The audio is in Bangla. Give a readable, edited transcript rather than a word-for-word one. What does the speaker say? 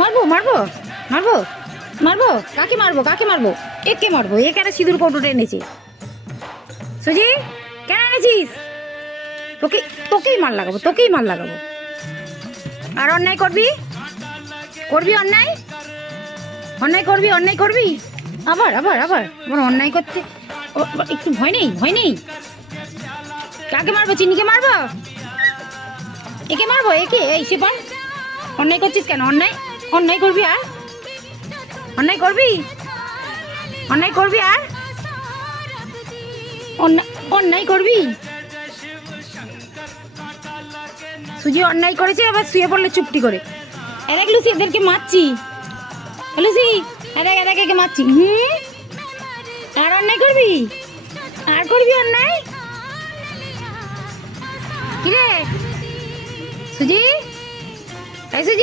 মারবো মারবো মারবো মারবো কাকে মারবো কাকে মারবো? একে মারবো। এ কেন সিঁদুর কৌটোটা এনেছে? সুজি কেন এনেছিস? তোকে তোকেই মার লাগাবো, তোকেই মার লাগাবো। আর অন্যায় করবি, করবি অন্যায়, অন্যায় করবি, অন্যায় করবি। আবার আবার আবার আবার অন্যায় করতে একটু ভয় নেই, ভয় নেই। কাকে মারবো? চিনিকে মারবো? একে মারবো? একে? এই সে পার। অন্যায় করছিস কেন? অন্যায় অন্যায় করবি আর অন্যায় করবি, অন্যায় করবি আর অন্যায় করবি। সুজি অন্যায় করেছে, আবার শুয়ে পড়লে চুপটি করে। এদেখ লুসি, এদেরকে মারছি। লুসি এদেখ এদেখ একে মারছি। আর অন্যায় করবি, আর করবি অন্যায়। কিরে সুজি, এই সুজি।